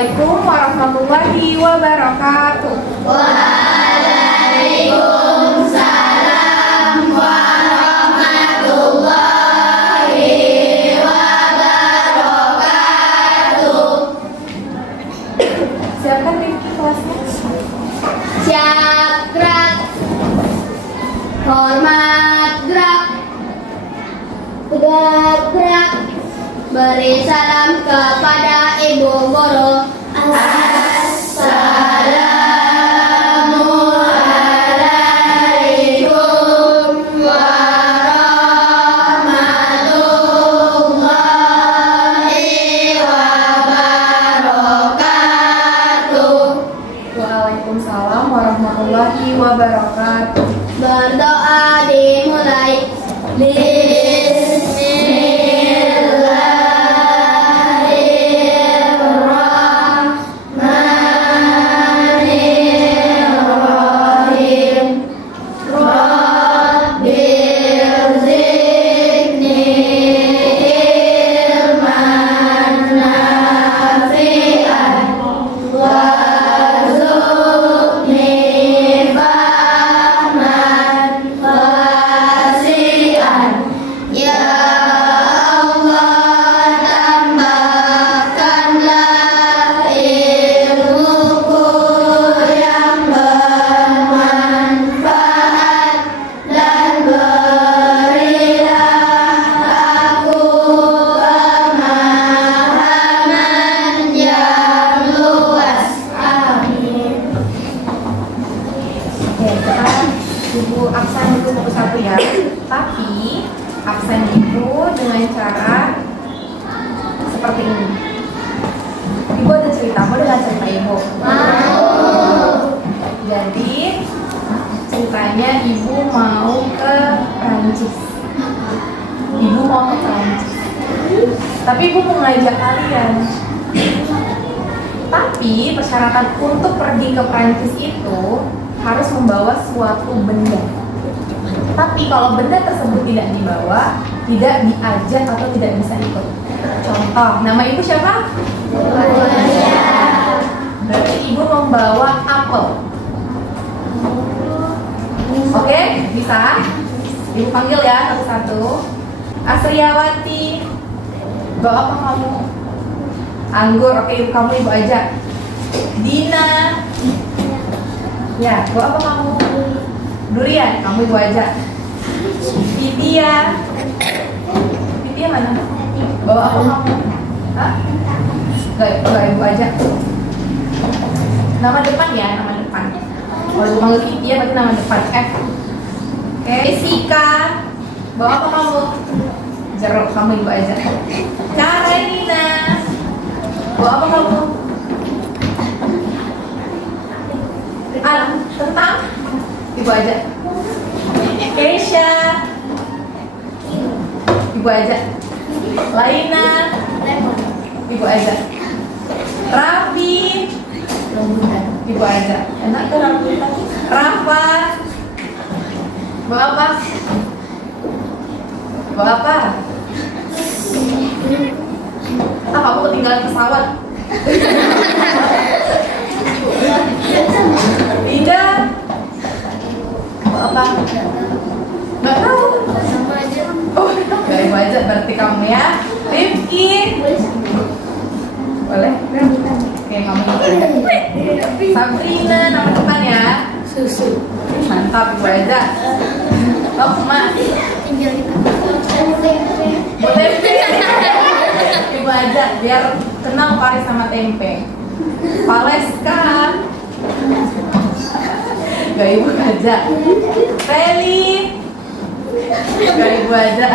Assalamualaikum warahmatullahi wabarakatuh. Waalaikumsalam warahmatullahi wabarakatuh. Siapkan Rifki kelasnya. Siap gerak. Hormat gerak. Tegak gerak. Beri salam kepada Ibu Guru. Assalamualaikum warahmatullahi wabarakatuh. Waalaikumsalam warahmatullahi wabarakatuh. Berdoa dimulai. Bismillahirrahmanirrahim. Rabbil zidni ilman nafi'an warzuqni fahman wasi'an. Ya Allah, tambahkanlah ilmuku yang bermanfaat dan berilah aku pemahaman yang luas. Amin. Oke, sekarang Ibu absen dulu satu-satu ya. Tapi absen itu dengan cara seperti ini. Ibu ada cerita, mau dengar cerita Ibu? Jadi ceritanya Ibu mau ke Prancis. Ibu mau ke Prancis. Tapi Ibu mau ngajak kalian. Tapi persyaratan untuk pergi ke Prancis itu harus membawa suatu benda. Tapi kalau benda tersebut tidak dibawa, tidak diajak atau tidak bisa ikut. Contoh, nama Ibu siapa? Berarti Ibu membawa apel. Oke, bisa? Ibu panggil ya satu-satu. Asriawati, bawa apa kamu? Anggur. Oke, kamu Ibu ajak. Dina, ya, bawa apa kamu? Durian, kamu Ibu ajak. Vidya, Vidya mana? Bawa apa kamu? Hah? Enggak Ibu ajak. Nama depan ya, nama depan. Kalau Ibu panggil Vidya berarti nama depan F. Oke, Sika, bawa apa kamu? Jeruk, kamu Ibu ajak. Karenina, bawa apa kamu? Tentang Ibu ajak. Keisha, Ibu ajak. Laina, Ibu ajak. Raffi, Ibu ajak. Enak tuh rambutan. Rafa, bawa apa? Bawa apa? Kamu ketinggalan pesawat. Tidak. Bawa apa? Nggak tahu. Oh, gak Ibu aja berarti kamu ya. Rifki. Boleh? Oke, kamu. Sabrina, nama depan ya. Susu. Mantap, Ibu aja. Oh, Mas. Boleh. Ibu aja biar kenal Paris sama tempe. Valeska. Gak Ibu aja. Feli. Gak Ibu aja.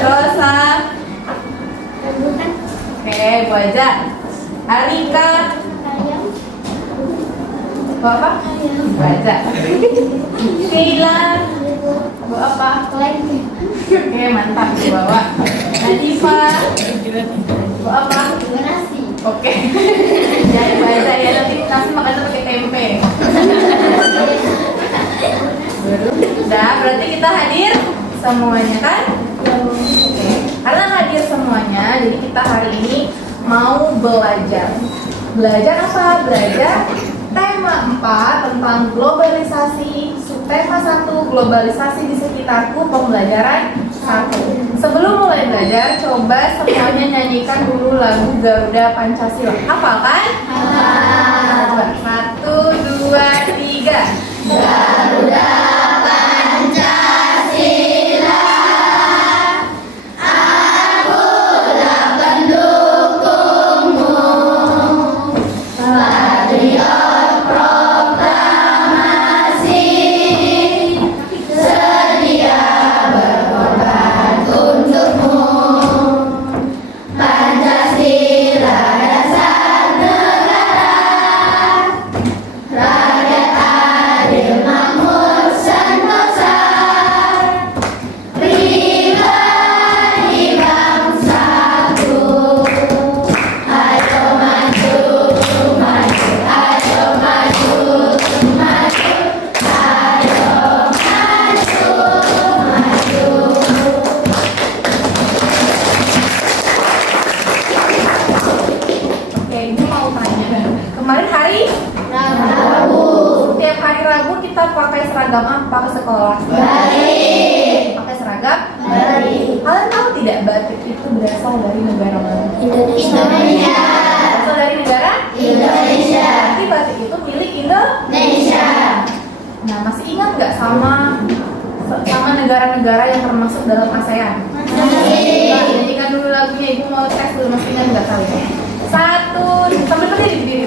Rosa. Oke, Ibu aja. Alika. Bawa apa? Ibu aja. Keila. Bawa apa? Oke, mantap dibawa. Nadifa. Bawa apa? Nasi. Oke. Ya Ibu aja ya, nanti nasi makannya pakai tempe. Udah, berarti kita hadir semuanya kan? Oke. Karena hadir semuanya, jadi kita hari ini mau belajar belajar apa? Belajar tema 4 tentang globalisasi, subtema 1 globalisasi di sekitarku, pembelajaran 1. Sebelum mulai belajar, coba semuanya nyanyikan dulu lagu Garuda Pancasila. Hafal kan? Hafal. 1, 2, 3. Garuda Pancasila, akulah pendukungmu, patriot proklamasi, sedia berkorban untukmu. Pancasila dasar negara, rakyat adil makmur sentosa, pribadi bangsaku. Ayo maju, maju, ayo maju, maju, ayo maju, maju. Oke, ini mau tanya. Kemarin hari Rabu, Setiap hari Rabu kita pakai seragam apa ke sekolah? baik, Pakai seragam? baik. Kalian tahu tidak batik itu berasal dari negara mana? Indonesia, Berasal dari negara? Indonesia, Berarti batik itu milik Indonesia. Indonesia. Nah, masih ingat nggak sama negara-negara yang termasuk dalam ASEAN? Masih. Nyanyikan dulu lagunya, ibu mau tes dulu, masih ingat nggak kalian? 1, sambil berdiri.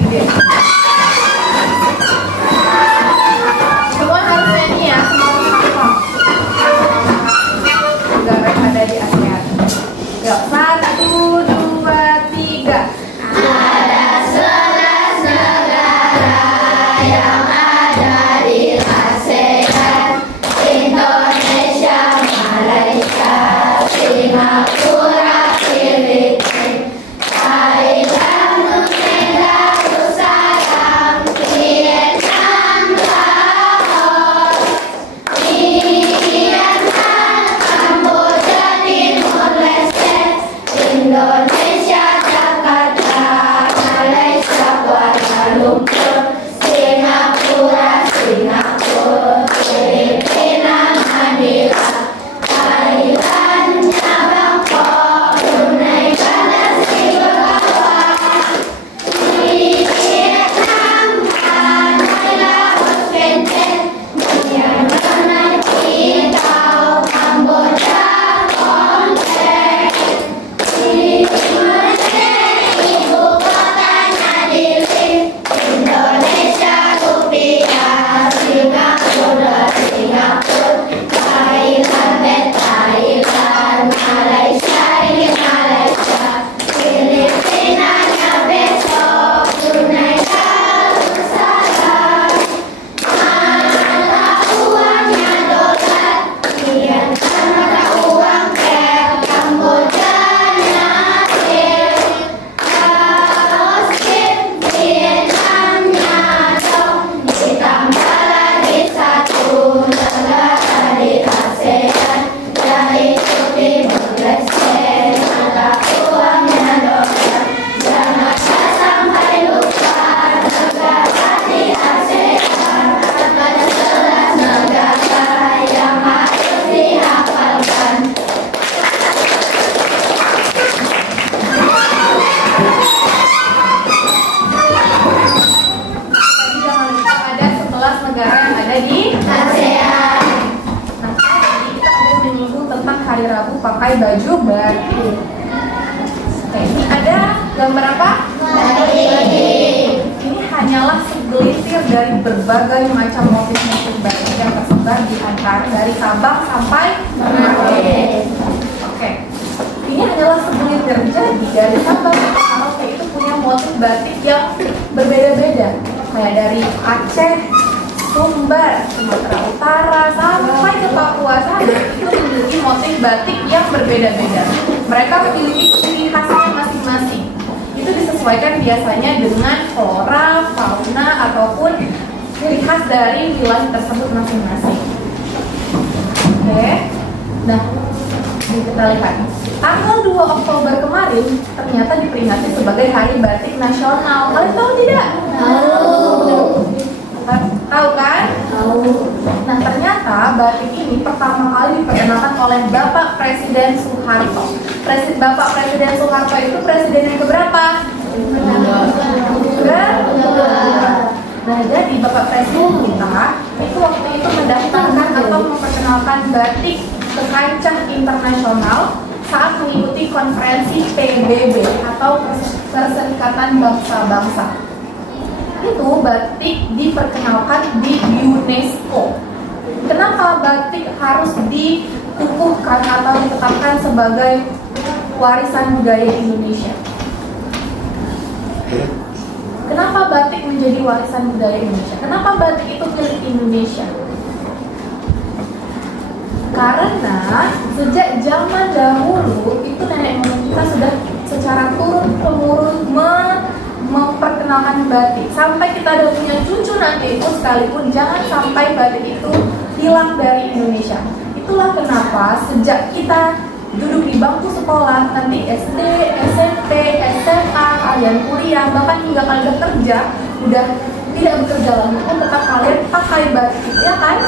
Semua harus nyanyi ya, semua negara yang ada di ASEAN. Yuk, 1, 2, 3. Ada 11 negara yang ada di ASEAN: Indonesia, Malaysia, Singapura, Filipina, Thailand, Brunei Darussalam, Vietnam, Laos, Myanmar, Kamboja, Timor Leste, Indonesia, Jakarta, Malaysia, Kuala Lumpur, Singapura, Filipina, Manila, Thailand, Bangkok, Brunei Darussalam, Vietnam, Hanoi, Laos, Vietnam, Myanmar, Nepal, Kamboja, Hong Kong, Timor Leste, ibu kotanya Dili, Indonesia, Rupiah, Singapura, Thailand, Malaysia, Malaysia, Filipina, besok, Brunei Darussalam, mata uangnya dolar, Vietnam mata uang kel, Kamboja natil, Laos Vietnamnya dong, ditambah lagi satu negara di ASEAN, yaitu Timor Leste, mata uangnya dolar. Jangan sampai lupa negara di ASEAN, ada 11 negara yang harus dihafalkan. Tadi jangan lupa ada 11 negara yang ada di ASEAN. Nah, tadi kita ada menyinggung tentang hari Rabu pakai baju batik. Oke, ini ada gambar apa? Batik. Ini hanyalah segelintir dari berbagai macam motif-motif batik yang tersebar di antara dari Sabang sampai Merauke. Oke, ini hanyalah segelintir. Jadi dari Sabang sampai Merauke itu punya motif batik yang berbeda-beda. Kayak dari Aceh, Sumbar, Sumatera Utara, sampai ke Papua sana itu memiliki motif batik yang berbeda-beda. Mereka memiliki ciri khasnya masing-masing. Itu disesuaikan biasanya dengan flora, fauna, ataupun ciri khas dari wilayah tersebut masing-masing. Oke, nah Kita lihat, tanggal 2 Oktober kemarin ternyata diperingati sebagai Hari Batik Nasional. Kalian tahu tidak? Tahu kan? Nah, ternyata batik ini pertama kali diperkenalkan oleh Bapak Presiden Soeharto. Bapak Presiden Soeharto itu presiden yang keberapa? Nah, jadi Bapak Presiden kita itu waktu itu mendaftarkan atau memperkenalkan batik ke kancah internasional saat mengikuti konferensi PBB atau Perserikatan Bangsa-Bangsa. Itu batik diperkenalkan di UNESCO. Kenapa batik harus dikukuhkan atau ditetapkan sebagai warisan budaya Indonesia? Kenapa batik menjadi warisan budaya Indonesia? Kenapa batik itu milik Indonesia? Karena sejak zaman dahulu itu nenek moyang kita sudah secara turun-temurun memperkenalkan batik. Sampai kita ada punya cucu nanti itu sekalipun, jangan sampai batik itu hilang dari Indonesia. Itulah kenapa sejak kita duduk di bangku sekolah, nanti SD, SMP, SMA, kalian kuliah, bahkan hingga kalian bekerja, udah tidak bekerja lagi pun tetap kalian pakai batik, ya kan?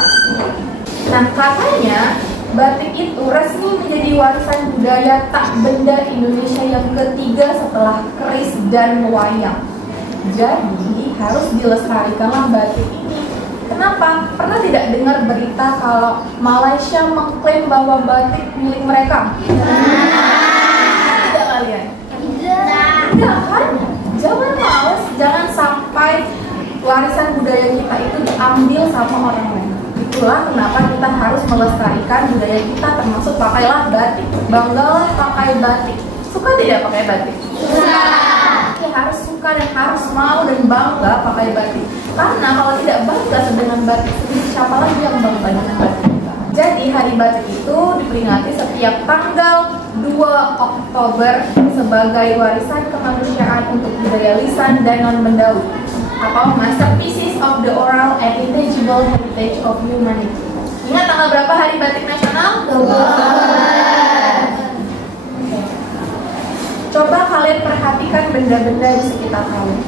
Nah, katanya batik itu resmi menjadi warisan budaya tak benda Indonesia yang ketiga setelah keris dan wayang. Jadi harus dilestarikanlah batik ini. Kenapa? Pernah tidak dengar berita kalau Malaysia mengklaim bahwa batik milik mereka? Tidak kalian? Tidak kan? Jangan sampai warisan budaya kita itu diambil sama orang lain. Itulah kenapa kita harus melestarikan budaya kita, termasuk pakailah batik. Banggalah pakai batik. Suka tidak pakai batik? Suka. Ya, harus suka dan harus mau dan bangga pakai batik. Karena kalau tidak bangga dengan batik sendiri, siapa lagi yang bangga dengan batik? Jadi hari batik itu diperingati setiap tanggal 2 Oktober sebagai warisan kemanusiaan untuk budaya lisan dan non-benda atau Masterpieces of the Oral and Intangible Heritage of Humanity. Ingat tanggal berapa hari batik nasional? 2 Oktober. Coba kalian perhatikan benda-benda di sekitar kalian.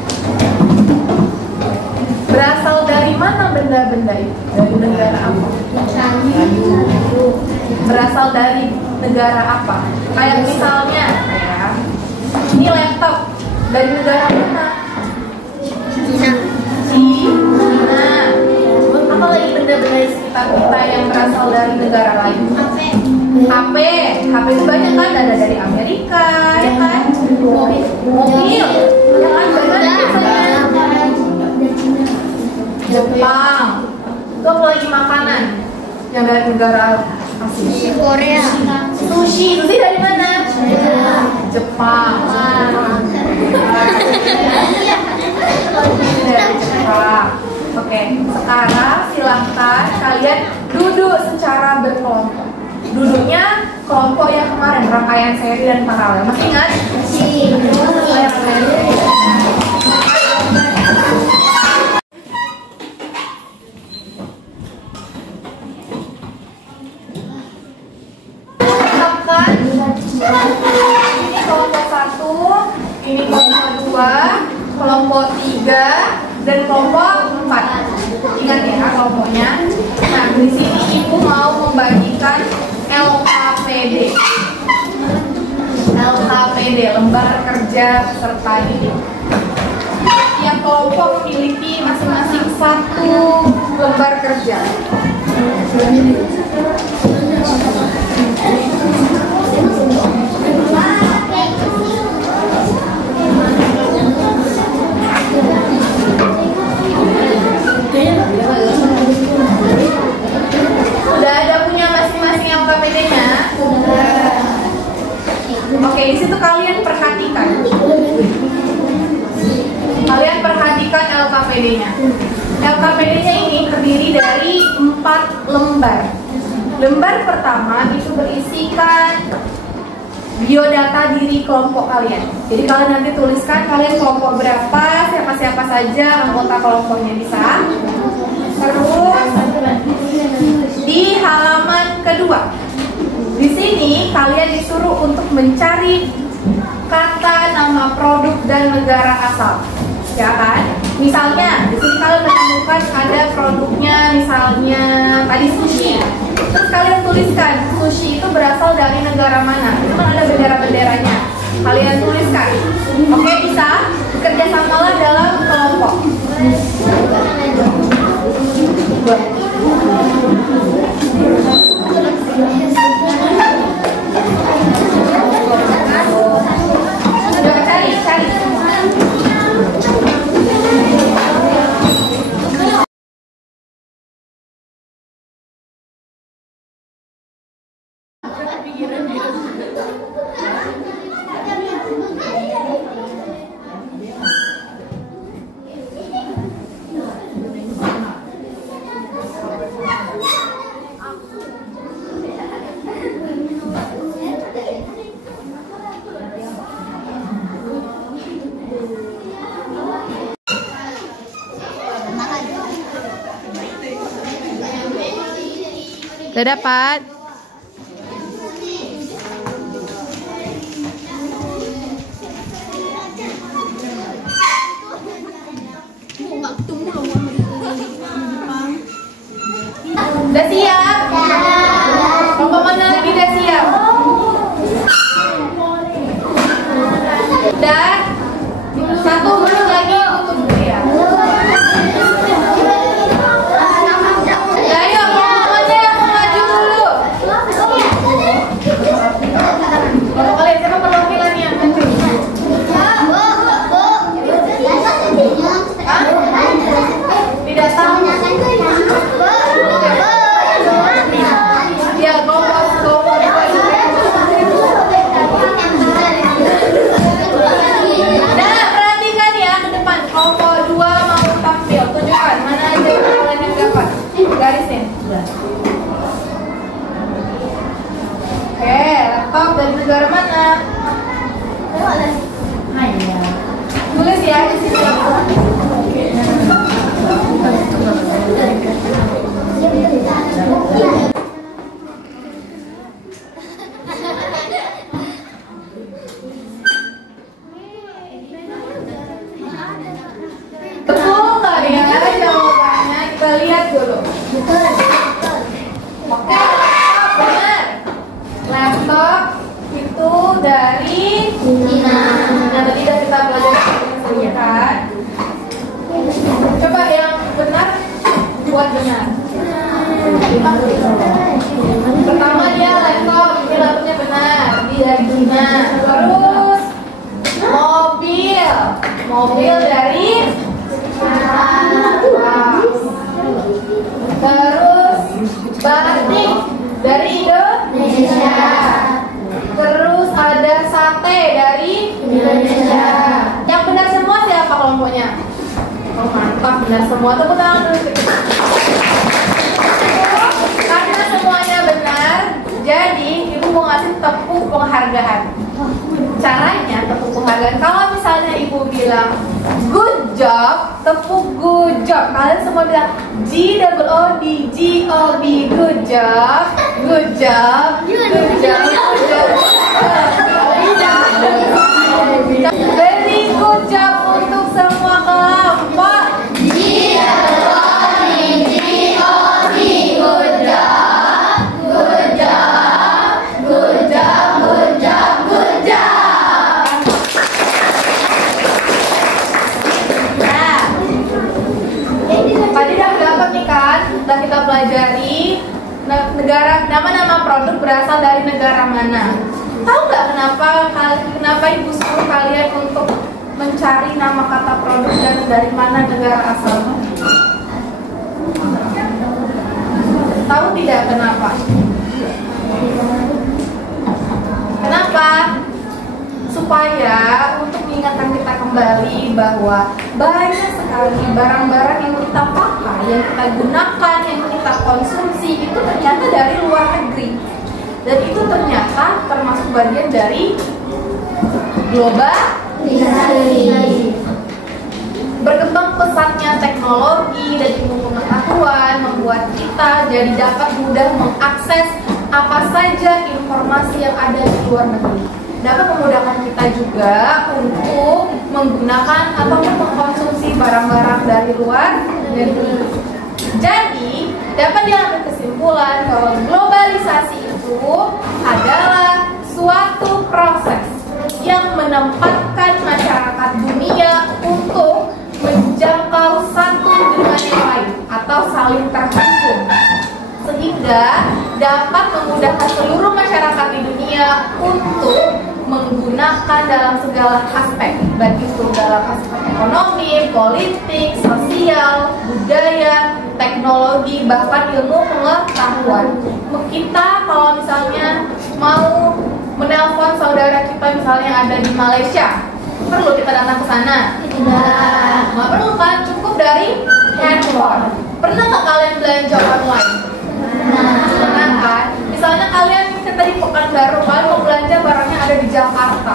Berasal dari mana benda-benda itu? Dari negara apa? Berasal dari negara apa? Kayak misalnya, ya, ini laptop dari negara mana? Cina. Apa lagi benda-benda di sekitar kita yang berasal dari negara lain? HP itu banyak kan, ada dari Amerika, ya kan? Mobil, ya kan? Banyak biasanya. Jepang. Itu apa lagi makanan yang dari negara Asia? Korea. Sushi dari mana? Jepang. Dari Jepang. Oke, sekarang silahkan kalian duduk secara berkelompok. Duduknya kelompok yang kemarin, rangkaian seri dan paralel. Masih ingat? Ini kelompok 1, ini kelompok 2, kelompok 3, dan kelompok 4. Ingat ya kelompoknya. Nah, di sini ibu mau membagikan LKPD. LKPD, lembar kerja peserta didik. Setiap kelompok memiliki masing-masing 1 lembar kerja. Sudah ada punya masing-masing LKPD-nya? Oke, di situ kalian perhatikan. Kalian perhatikan LKPD-nya. LKPD-nya ini terdiri dari 4 lembar. Lembar pertama itu berisikan biodata diri kelompok kalian. Jadi kalian nanti tuliskan kalian kelompok berapa, siapa-siapa saja anggota kelompoknya bisa. Terus di halaman kedua, di sini kalian kalian disuruh untuk mencari kata nama produk dan negara asal, ya kan? Misalnya di sini kalian menemukan ada produknya, misalnya tadi sushi. Terus kalian tuliskan sushi itu berasal dari negara mana? Itu kan ada bendera-benderanya. Kalian tuliskan. Oke, bisa bekerja samalah dalam kelompok. Coba cari. Udah dapat? Udah siap? Kelompok mana lagi udah siap? Udah? 1 menit lagi untuk dia. Ayo, kelompoknya yang maju dulu. Kalau kalian siapa perwakilannya? Tidak tahu. Ya, kelompok Nah, perhatikan ya ke depan. Kelompok 2 mau tampil. Tunjukkan mana aja kalian yang dapat. Garisin. Oke, laptop dari negara mana? Tulis ya di sini. Betul nggak ya jawabannya? Kita lihat dulu. Oke, benar. Laptop itu dari Cina. Nah, tadi udah kita belajar kan? Coba yang benar buat benar. Pertama dia laptop, ini laptopnya benar, dia dari Cina. Terus mobil dari terus batik dari Indonesia. Terus ada sate dari Indonesia. Yang benar semua siapa kelompoknya? Oh, mantap, benar semua. Tepuk tangan dulu. Karena semuanya benar, jadi ibu mau ngasih tepuk penghargaan. Caranya tepuk penghargaan, kalau misalnya ibu bilang good job, tepuk good job. Kalian semua bilang G-O-O-D, G-O-B, good job, good job, good job, good job. Very good job untuk semua kelompok. G-O-O-D, G-O-B, good job, good job, good job, good job, good job. Nah, tadi udah dapat nih kan? Udah kita pelajari negara, nama-nama produk berasal dari negara mana. Tahu nggak kenapa ibu suruh kalian untuk mencari nama kata produk dan dari mana negara asalnya? Tahu tidak kenapa? Kenapa? Supaya untuk mengingatkan kita kembali bahwa banyak sekali barang-barang yang kita pakai, yang kita gunakan, yang kita konsumsi itu ternyata dari luar negeri. Dan itu ternyata termasuk bagian dari globalisasi. Berkembang pesatnya teknologi dan ilmu pengetahuan membuat kita jadi dapat mudah mengakses apa saja informasi yang ada di luar negeri. Dapat memudahkan kita juga untuk menggunakan atau mengkonsumsi barang-barang dari luar negeri. Jadi, dapat diambil kesimpulan bahwa globalisasi itu adalah suatu proses yang menempatkan masyarakat dunia untuk menjangkau satu dengan yang lain atau saling terhubung, sehingga dapat memudahkan seluruh masyarakat di dunia untuk menggunakan dalam segala aspek, baik itu dalam aspek ekonomi, politik, sosial, budaya, teknologi, bahkan ilmu pengetahuan. Kita kalau misalnya mau menelpon saudara kita misalnya yang ada di Malaysia, perlu kita datang ke sana? Tidak. Nggak perlu kan, cukup dari handphone. Pernah nggak kalian belanja online? Pernah kan? Misalnya kalian kita di Pekanbaru, kalian mau belanja barangnya ada di Jakarta.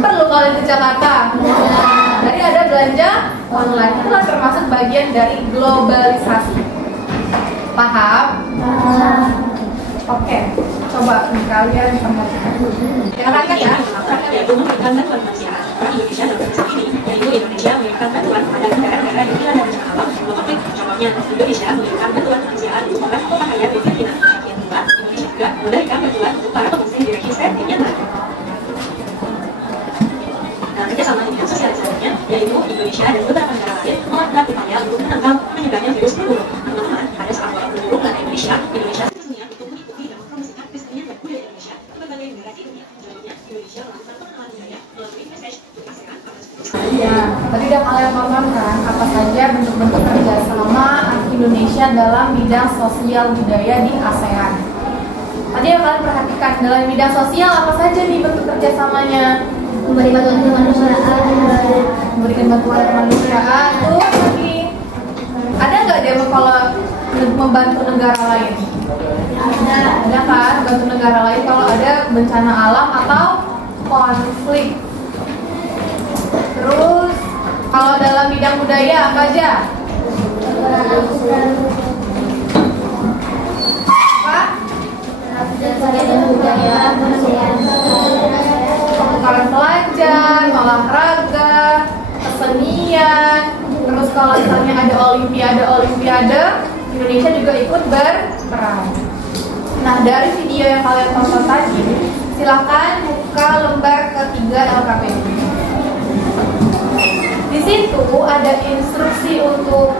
Perlu kalian ke Jakarta? Jadi ada belanja online. Itulah termasuk bagian dari globalisasi. Paham? Oke, coba kalian perhatikan. Silakan ya. Memberikan bantuan kemanusiaan orang Indonesia dalam kondisi ini, yaitu Indonesia memberikan bantuan kepada negara-negara yang tidak ada bencana alam atau konflik. Contohnya, Indonesia memberikan bantuan kemanusiaan untuk orang Papua dan Filipina. Yang kedua, Indonesia juga memberikan bantuan untuk para pengungsi di Rakhine di Myanmar. Dalam kerjasama di bidang sosial selanjutnya, yaitu Indonesia dan beberapa negara lain melakukan upaya untuk menangkal penyebarannya virus flu. Teman-teman, pada saat orang berburuk dari Indonesia seharusnya untuk mengikuti dan mempromosikan kesenian dan budaya Indonesia ke berbagai negara di dunia. Contohnya, Indonesia melakukan pengenalan budaya melalui message untuk ASEAN pada 10 Ya, tadi udah kalian paham kan apa saja bentuk-bentuk kerjasama Indonesia dalam bidang sosial budaya di ASEAN. Tadi yang kalian perhatikan dalam bidang sosial apa saja nih bentuk kerjasamanya? Memberi bantuan kemanusiaan. Memberikan bantuan kemanusiaan tuh lagi. Ada nggak demo kalau membantu negara lain? Ada kan, bantu negara lain kalau ada bencana alam atau konflik. Terus kalau dalam bidang budaya apa aja? Apa? Pemutaran pelajar, olahraga, kesenian. Terus kalau misalnya ada olimpiade, Indonesia juga ikut berperan. Nah, dari video yang kalian tonton tadi, silakan buka lembar ketiga LKPD. Di situ ada instruksi untuk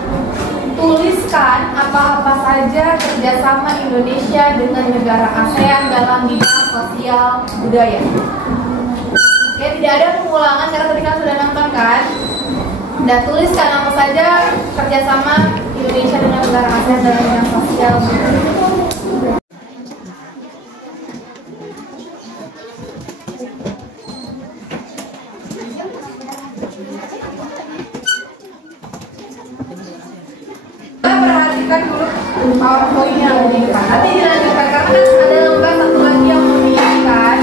tuliskan apa-apa saja kerjasama Indonesia dengan negara ASEAN dalam bidang sosial budaya. Oke, tidak ada pengulangan karena tadi kan sudah nonton kan? Dan tuliskan apa saja kerjasama Indonesia dengan negara ASEAN dalam bidang sosial budaya. Perhatikan dulu PowerPoint yang ada di depan. Nanti dilanjutkan karena kan ada lembar satu lagi yang mau dilanjutkan.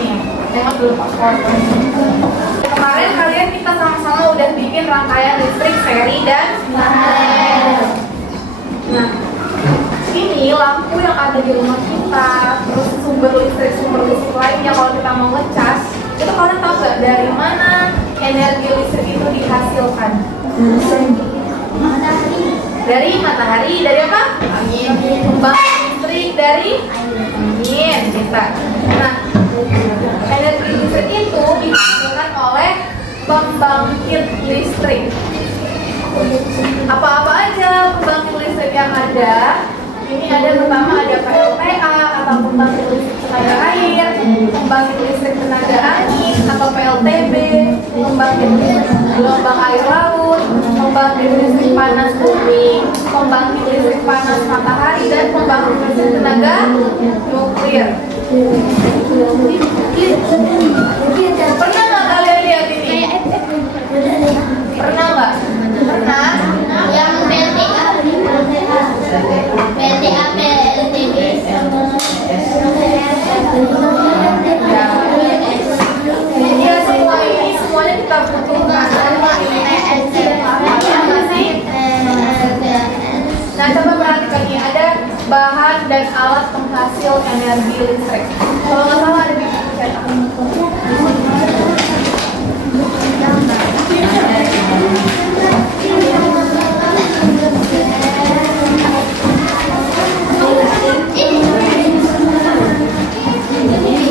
Nih, tengok dulu PowerPoint. Kemarin kalian kita sama-sama udah bikin rangkaian listrik seri dan paralel. Nah, ini lampu yang ada di rumah kita, terus sumber listrik lainnya kalau kita mau ngecas, itu kalian tahu nggak dari mana energi listrik itu dihasilkan? Dari matahari, dari apa? Angin. Pembangkit listrik dari angin kita. Nah, energi listrik itu dihasilkan oleh pembangkit listrik. Apa-apa aja pembangkit listrik yang ada? Ini ada pertama ada PLTA atau pembangkit listrik tenaga air, pembangkit listrik tenaga angin atau PLTB, pembangkit listrik gelombang air laut, pembangkit listrik panas bumi, pembangkit listrik panas matahari, dan pembangkit listrik tenaga nuklir. Pernah nggak kalian lihat ini? Pernah nggak? Pernah? Yang PLTA, PLTB. Ya, semua ini semuanya kita butuhkan. Nah, coba perhatikan ini ada bahan dan alat penghasil energi listrik. Kalau nggak salah ada di cetak.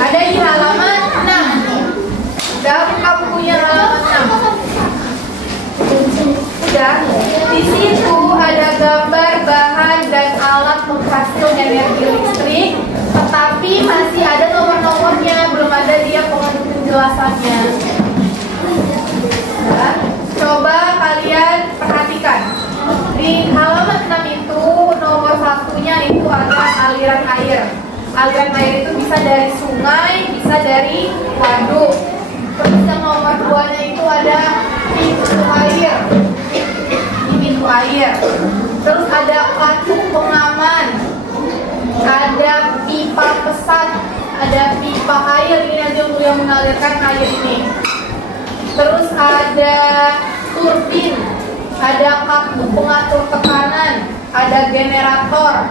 Ada di halaman 6. Buka bukunya halaman 6. Udah. Di situ ada gambar bahan dan alat penghasil energi listrik, tetapi masih ada nomor-nomornya, belum ada dia penjelasannya. Nah, coba kalian perhatikan. Di halaman 6 itu nomor satunya itu ada aliran air. Aliran air itu bisa dari sungai, bisa dari waduk. Terus yang nomor 2-nya itu ada pintu air. Ini pintu air. Terus ada pacu pengaman. Ada pipa pesat. Ada pipa air, ini aja yang mengalirkan air ini. Terus ada turbin. Ada kartu pengatur tekanan, ada generator,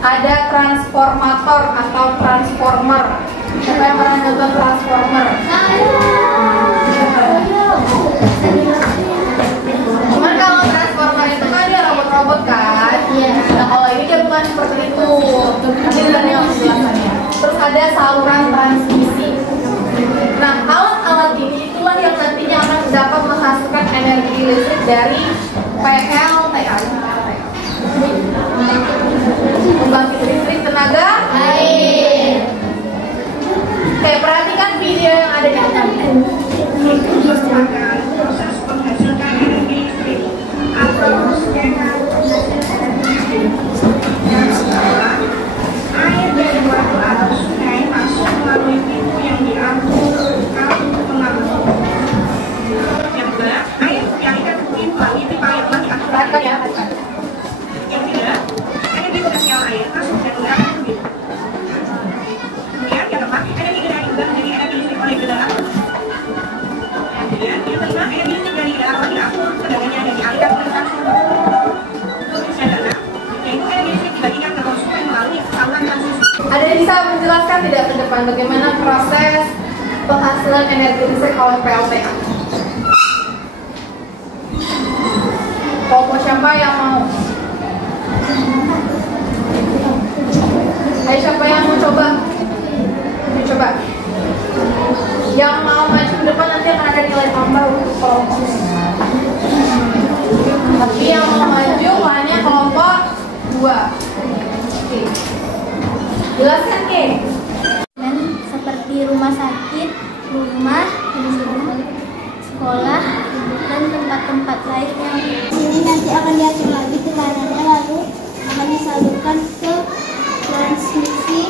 ada transformator atau transformer. Siapa yang pernah nonton transformer? Cuman kalau transformer itu kan dia robot-robot kan? Nah kalau ini dia bukan seperti itu. Nanti kita lihat penjelasannya. Terus ada saluran transmisi. Nah alat-alat ini itulah yang nantinya akan dapat menghasilkan energi listrik dari PLTA. Pembangkit listrik tenaga air. Oke, perhatikan video yang ada di atas. Proses menghasilkan energi listrik atau air dari waduk atau sungai masuk melalui pintu yang diatur kartu pengatur. Yang kedua, air dialirkan ke pintu melalui pipa yang telah diatur. Yang ketiga, energi potensial air masuk dan menggunakan turbin. Kemudian yang keempat, energi generator juga menjadi energi listrik oleh generator. Yang kelima, energi listrik dari generator diatur tegangannya dan dialirkan ke transformator. Yang keenam, yaitu energi listrik dibagikan ke konsumen melalui saluran transmisi. Ada yang bisa menjelaskan tidak ke depan bagaimana proses penghasilan energi listrik oleh PLTA? Kelompok siapa yang mau? Ayo siapa yang mau coba? Ayo coba. Yang mau maju ke depan nanti akan ada nilai tambah untuk kelompok. Tapi yang mau maju hanya kelompok 2. Oke. Jelaskan Ke. Dan seperti rumah sakit, rumah, sekolah, dan tempat-tempat lainnya. Ini nanti akan diatur lagi tekanannya, lalu akan disalurkan ke transmisi.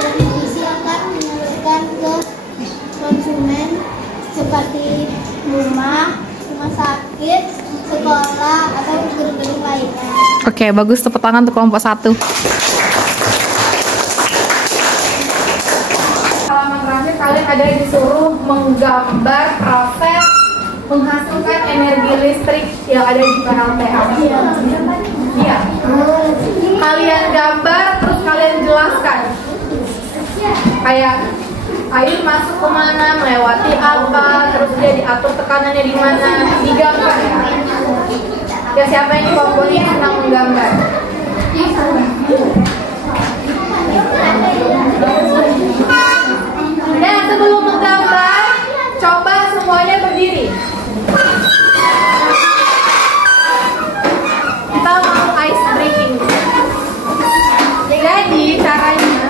Transmisi akan menyalurkan ke konsumen seperti rumah sakit, sekolah, atau gedung-gedung lainnya. Oke, bagus, tepuk tangan untuk kelompok 1. Halaman terakhir kalian ada disuruh menggambar proses menghasilkan energi listrik yang ada di PLTA. Iya. Kalian gambar terus kalian jelaskan. Kayak air masuk kemana, melewati apa, terus dia diatur tekanannya di mana, digambar ya. Ya siapa yang di kelompok ini senang menggambar? Nah sebelum menggambar, coba semuanya berdiri. Kita mau ice breaking. Jadi caranya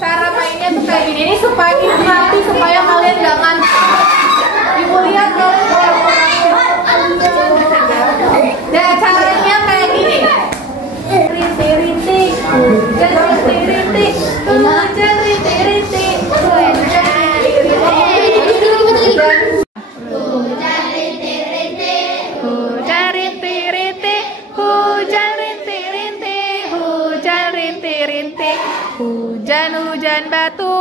cara mainnya tuh kayak gini. Ini supaya nanti supaya kalian jangan ibu lihat kalau nah caranya kayak gini. Rintik-rintik, rintik-rintik, hujan rintik-rintik, hujan batu,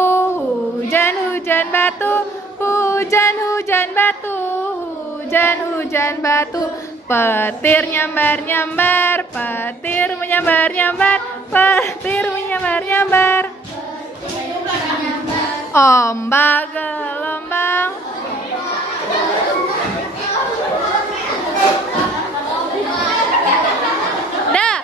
hujan batu, hujan batu, Petir nyambar-nyambar, petir menyambar-nyambar, petir menyambar-nyambar. Ombak gelombang. Dah.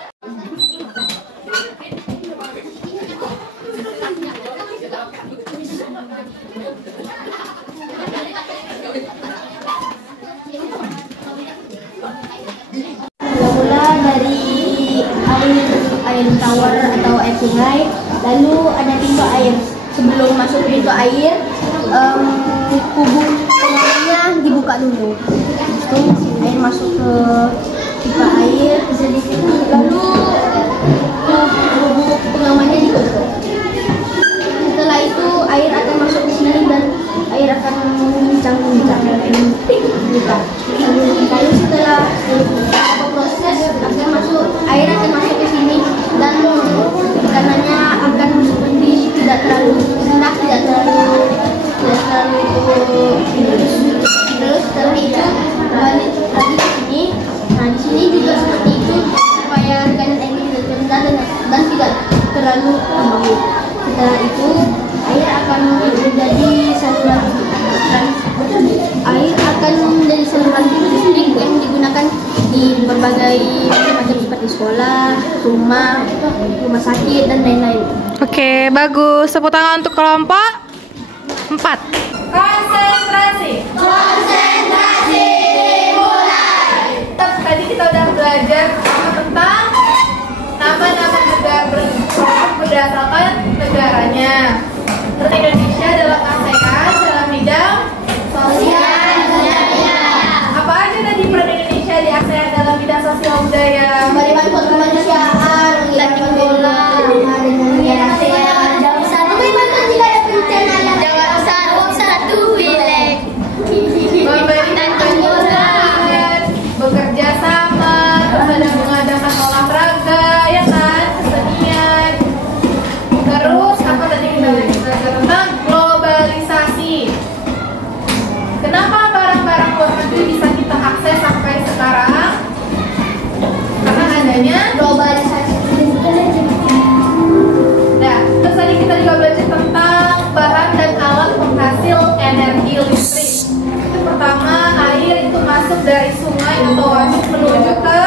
Mula dari air tawar atau air sungai, lalu ada pintu air. Sebelum masuk pintu air, kubu tengahnya dibuka dulu. Itu air masuk ke pipa air, lalu kubu pengamannya ditutup. Setelah itu air akan masuk ke sini dan air akan menguncang-uncang. Lalu setelah proses air akan masuk ke sini dan tekanannya akan seperti tidak terlalu rendah, tidak terlalu terus setelah itu balik lagi ke sini. Nah, di sini juga seperti itu supaya tekanan air tidak rendah dan tidak terlalu tinggi. Setelah itu air akan menjadi saluran listrik yang digunakan di berbagai macam seperti sekolah, rumah sakit dan lain-lain. Oke, bagus. Tepuk tangan untuk kelompok 4. Konsentrasi. Konsentrasi mulai. Tadi kita udah belajar tentang nama-nama negara berdasarkan negaranya. Terus Indonesia dalam ASEAN dalam bidang sosial budaya. Apa aja tadi peran Indonesia di ASEAN dalam bidang sosial budaya? Bagaimana kemanusiaan, menghilangkan bola, bekerja sama, terus ada mengadakan olahraga, ya kan, kesenian. Terus apa tadi kita belajar tentang globalisasi. Kenapa barang-barang luar negeri bisa kita akses sampai sekarang? Karena adanya globalisasi. Nah, terus tadi kita juga belajar tentang bahan dan alat penghasil energi listrik. Itu pertama, air itu masuk dari sungai atau waduk menuju ke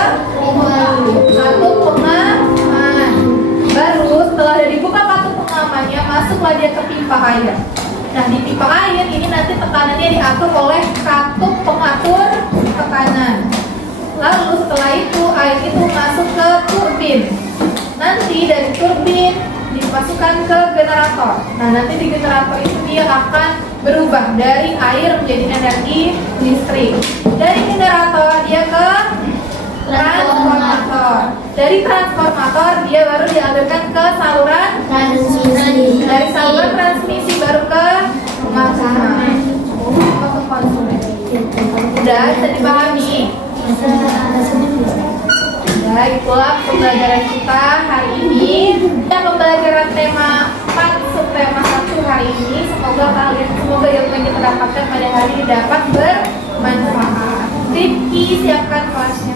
satu pengaman. Baru setelah dari buka katup pengamannya, masuklah dia ke pipa air. Nah, di pipa air ini nanti tekanannya diatur oleh katup pengatur tekanan. Lalu setelah itu air itu masuk ke turbin. Nanti dari turbin dimasukkan ke generator. Nah, nanti di generator itu dia akan berubah dari air menjadi energi listrik. Dari generator dia ke transformator. Dari transformator dia baru dialirkan ke saluran transmisi. Dari saluran transmisi baru ke pemasaran. Ke konsumen. Udah bisa dipahami? Ya, itulah pembelajaran kita hari ini. Pembelajaran tema 4 subtema 1 hari ini. Semoga ilmu yang kita dapatkan pada hari ini dapat bermanfaat. Rifki, siapkan kelasnya.